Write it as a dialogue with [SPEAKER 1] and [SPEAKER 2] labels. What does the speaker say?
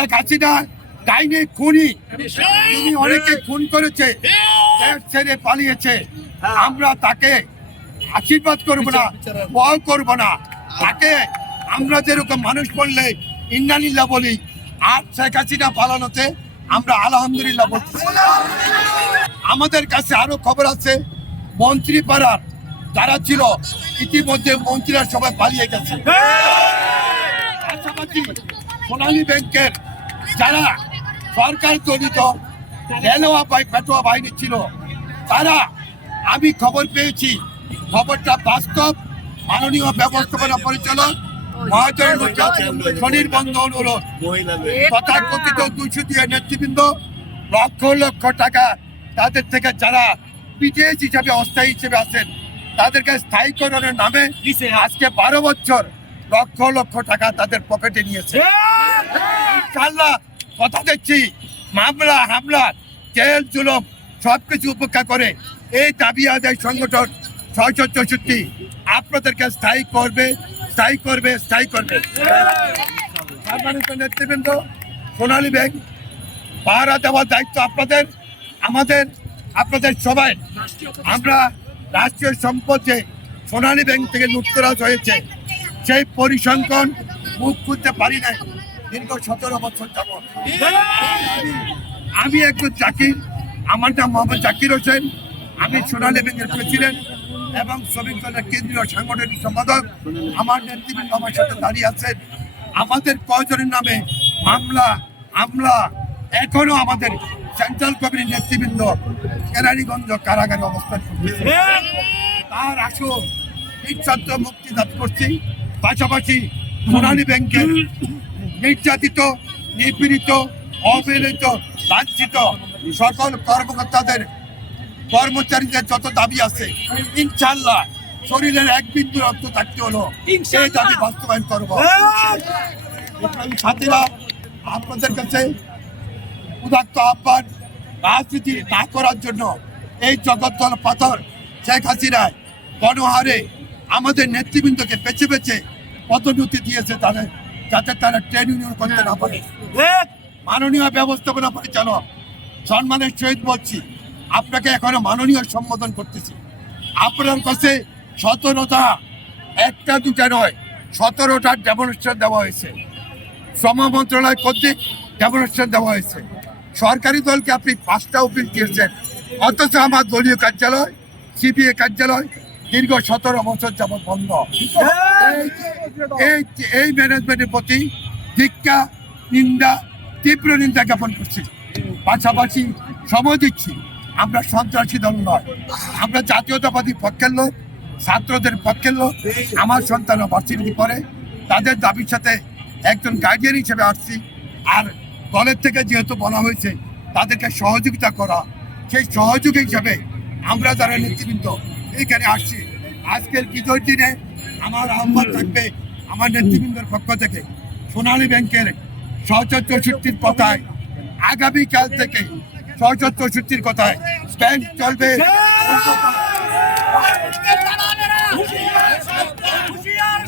[SPEAKER 1] হাসিনা ডাইনি খুনি। তিনি অনেকে খুন করেছে ছেড়ে পালিয়েছে। আমরা তাকে আশীর্বাদ করব না ভয় করব না। তাকে আমরা যেরকম মানুষ বললে ইন্নানিল্লা বলি আর শেখ হাসিনা পালানোতে আমরা আলহামদুলিল্লাহ বলছি। আমাদের কাছে আরও খবর আছে মন্ত্রী পাড়ার যারা ছিল ইতিমধ্যে মন্ত্রীরা সবাই পালিয়ে গেছে। পাশাপাশি সোনালী ব্যাংকের যারা সরকার জড়িত রেলওয়া বাই পেটোয়া বাহিনী ছিল তারা আমি খবর পেয়েছি। খবরটা বাস্তব মাননীয় ব্যবস্থাপনা পরিচালক শনির বন্ধ অনুরোধ তথাকথিত দুশো দিয়ে নেতৃবৃন্দ লক্ষ লক্ষ টাকা তাদের থেকে যারা পিটিএস হিসাবে অস্থায়ী হিসেবে আছেন তাদেরকে স্থায়ীকরণের নামে আজকে বারো বছর লক্ষ লক্ষ টাকা তাদের পকেটে নিয়েছে। ইনশাআল্লাহ কথা দিচ্ছি, মামলা, হামলা, জেল, জুলম সবকিছু উপেক্ষা করে এই দাবি আদায় সংগঠন ছয়শো চৌষট্টি আপনাদেরকে স্থায়ী করবে স্থায়ী করবে স্থায়ী করবে। সম্মানিত নেতৃবৃন্দ, সোনালী ব্যাংক, পাহারা দেওয়ার দায়িত্ব আপনাদের, আমাদের, আপনাদের সবাই। আমরা রাষ্ট্রীয় সম্পদ সোনালী ব্যাংক থেকে লুটতরাজ হয়েছে সেই পরিসংখ্যান মুখ খুলতে পারি নাই। দীর্ঘ সতেরো বছর যাব আমি একজন জাকির আমার নাম মোহাম্মদ জাকির হোসেন। আমি সোনালী ব্যাংকের প্রেসিডেন্ট এবং শ্রমিক দলের কেন্দ্রীয় সাংগঠনিক সম্পাদক। আমার নেতৃবৃন্দ আমার সাথে দাঁড়িয়ে আছেন। আমাদের কয়জনের নামে মামলা হামলা এখনও আমাদের সেন্ট্রাল কমিটির নেতৃবৃন্দ কেরানীগঞ্জ কারাগারে অবস্থান করছে। তার আসো নিঃশব্দ মুক্তি দাবি করছি। পাশাপাশি সোনালী ব্যাংকের নির্যাতিত নিপীড়িত অবহেলিত লাঞ্ছিত সকল কর্মকর্তাদের কর্মচারীদের যত দাবি আছে ইনশাল্লাহ শরীরের এক বিন্দু রক্ত থাকতে হলো। সেই দাবি বাস্তবায়ন করব। সাথীরা আপনাদের কাছে উদাত্ত আহ্বান রাজনীতি না করার জন্য এই জগদ্দল পাথর শেখ হাসিনায় গণহারে আমাদের নেতৃবৃন্দকে বেছে বেছে পদোন্নতি দিয়েছে তাদের যাতে তারা ট্রেন ইউনিয়ন করতে না পারে। মাননীয় ব্যবস্থাপনা পরিচালক, সম্মানের সহিত বলছি, আপনাকে এখনও মাননীয় সম্বোধন করতেছি। আপনার কাছে সতেরোটা, একটা, দুটা নয়, সতেরোটা ডেমনস্ট্রেশন দেওয়া হয়েছে। শ্রম মন্ত্রণালয় কর্তৃক ডেমনস্ট্রেশন দেওয়া হয়েছে। সরকারি দলকে আপনি পাঁচটা অফিস দিয়েছেন। অথচ আমার দলীয় কার্যালয় সিবিএ কার্যালয় দীর্ঘ সতেরো বছর যাবৎ বন্ধ। এই- এই ম্যানেজমেন্টের প্রতি ধিক্কা নিন্দা, তীব্র নিন্দা জ্ঞাপন করছি। পাশাপাশি সময় দিচ্ছি। আমরা সন্ত্রাসী দল নয়। আমরা জাতীয়তাবাদী পক্ষের লোক, ছাত্রদের পক্ষের লোক, আমার সন্তান ভার্সিটি পড়ে। তাদের দাবির সাথে একজন গার্ডিয়ান হিসেবে আসছি। আর দলের থেকে যেহেতু বলা হয়েছে, তাদেরকে সহযোগিতা করা। সেই সহযোগী হিসাবে আমরা যারা নেতৃবৃন্দ এইখানে আসছি। আজকের বিজয় দিনে আমার আহ্বান থাকবে আমার নেতৃবৃন্দের পক্ষ থেকে। সোনালী ব্যাংকের ছয়শো চৌষট্টির কথায়, আগামীকাল থেকে ছয়শো চৌষট্টির কথায় ব্যাংক চলবে।
[SPEAKER 2] হুঁশিয়ার!